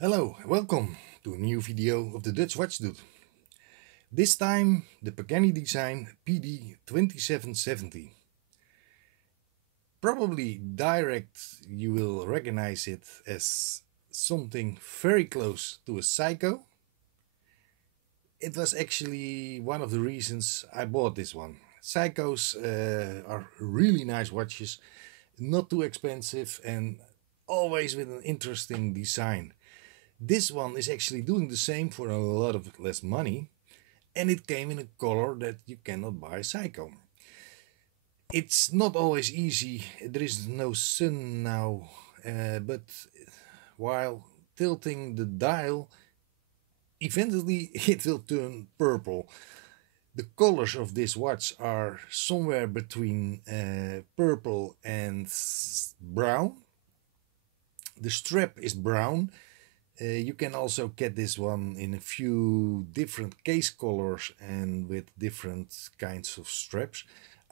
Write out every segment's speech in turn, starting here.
Hello, welcome to a new video of the Dutchwatchdude. This time the Pagani design PD2770. Probably direct you will recognize it as something very close to a Seiko. It was actually one of the reasons I bought this one. Seikos are really nice watches, not too expensive and always with an interesting design. This one is actually doing the same for a lot of less money, and it came in a color that you cannot buy Seiko. It's not always easy, there is no sun now, but while tilting the dial, eventually it will turn purple. The colors of this watch are somewhere between purple and brown. The strap is brown. You can also get this one in a few different case colors and with different kinds of straps.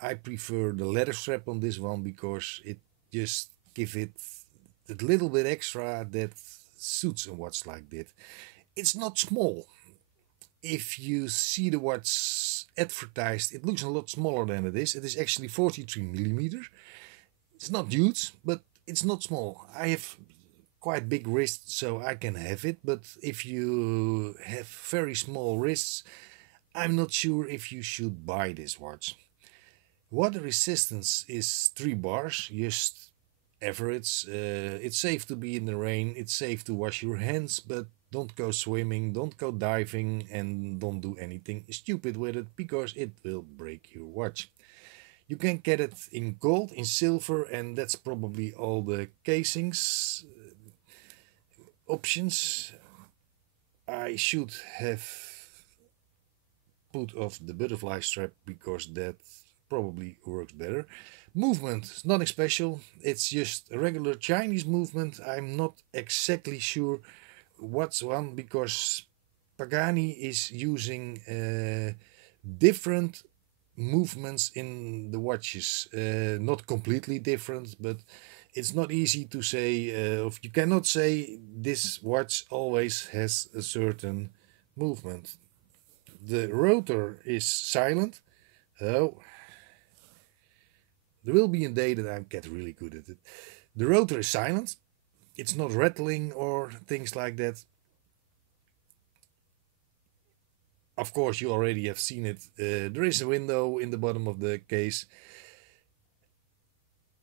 I prefer the leather strap on this one because it just gives it a little bit extra that suits a watch like that. It's not small. If you see the watch advertised, it looks a lot smaller than it is. It is actually 43 millimeters. It's not huge, but it's not small. I have quite big wrists, so I can have it, but if you have very small wrists, I'm not sure if you should buy this watch. Water resistance is 3 bars, just average. It's safe to be in the rain, it's safe to wash your hands, but don't go swimming, don't go diving, and don't do anything stupid with it because it will break your watch. You can get it in gold, in silver, and that's probably all the casings options. I should have put off the butterfly strap because that probably works better. Movement, nothing special, it's just a regular Chinese movement. I'm not exactly sure what's one because Pagani is using different movements in the watches. Not completely different, but it's not easy to say. You cannot say this watch always has a certain movement. The rotor is silent. Oh, there will be a day that I get really good at it. The rotor is silent. It's not rattling or things like that. Of course, you already have seen it. There is a window in the bottom of the case.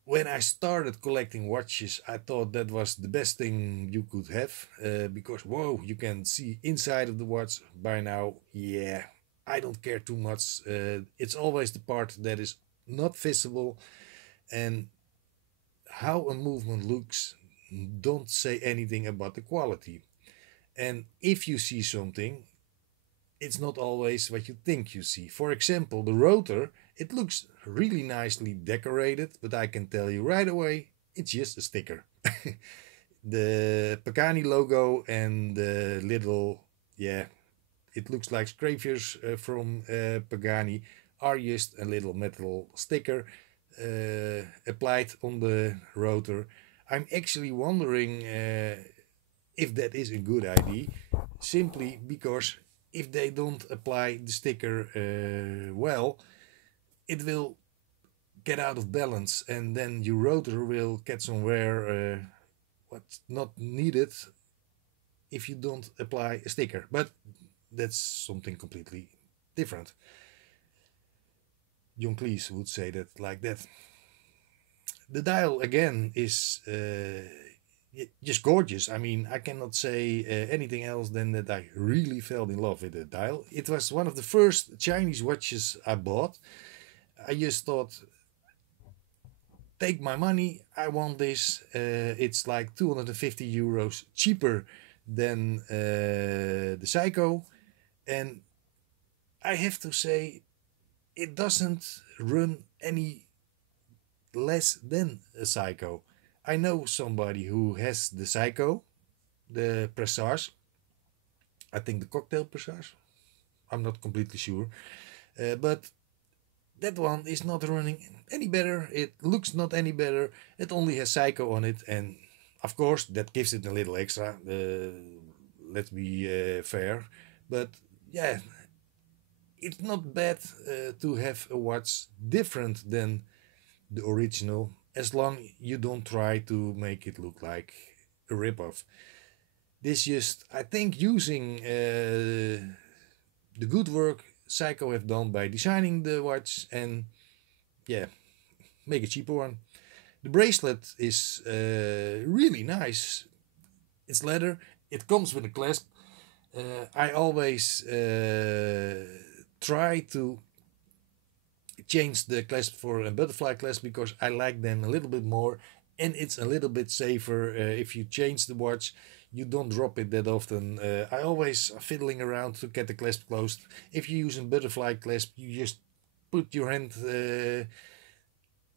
When I started collecting watches, I thought that was the best thing you could have because, whoa, you can see inside of the watch. By now, yeah, I don't care too much. It's always the part that is not visible, and how a movement looks don't say anything about the quality. And if you see something, it's not always what you think you see. For example, the rotor, it looks really nicely decorated, but I can tell you right away, it's just a sticker. The Pagani logo and the little, yeah, it looks like scrapers from Pagani are just a little metal sticker applied on the rotor. I'm actually wondering if that is a good idea, simply because if they don't apply the sticker well, it will get out of balance and then your rotor will get somewhere what's not needed if you don't apply a sticker. But that's something completely different. John Cleese would say that like that. The dial again is just gorgeous. I mean, I cannot say anything else than that I really fell in love with the dial. It was one of the first Chinese watches I bought. I just thought, take my money, I want this. It's like 250 euros cheaper than the Seiko. And I have to say, it doesn't run any less than a Seiko. I know somebody who has the Seiko, the Presage. I think the Cocktail Presage. I'm not completely sure. But that one is not running any better. It looks not any better. It only has Seiko on it. And of course, that gives it a little extra. let's be fair. But yeah, it's not bad to have a watch different than the original, as long you don't try to make it look like a ripoff. This just, I think, using the good work Seiko have done by designing the watch and yeah, make a cheaper one. The bracelet is really nice. It's leather. It comes with a clasp. I always try to change the clasp for a butterfly clasp because I like them a little bit more, and it's a little bit safer. If you change the watch, you don't drop it that often. I always fiddling around to get the clasp closed. If you're using butterfly clasp, you just put your hand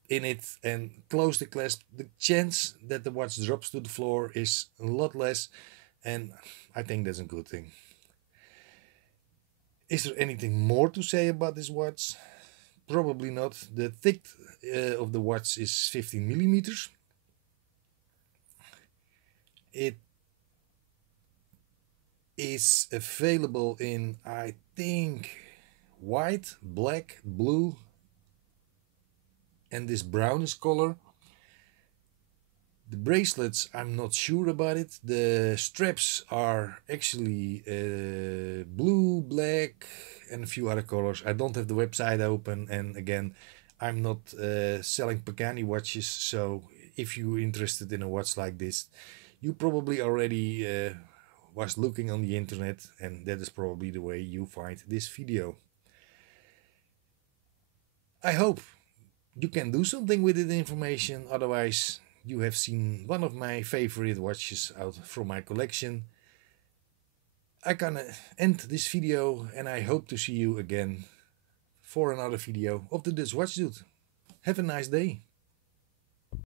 in it and close the clasp. The chance that the watch drops to the floor is a lot less, and I think that's a good thing. Is there anything more to say about this watch? Probably not. The thick of the watch is 15 millimeters. It is available in, I think, white, black, blue, and this brownish color. The bracelets, I'm not sure about it. The straps are actually blue, black, and a few other colors. I don't have the website open, and again, I'm not selling Pagani watches, so if you're interested in a watch like this, you probably already was looking on the internet, and that is probably the way you find this video. I hope you can do something with the information. Otherwise, you have seen one of my favorite watches out from my collection. I gonna end this video, and I hope to see you again for another video of the Dutchwatchdude. Have a nice day.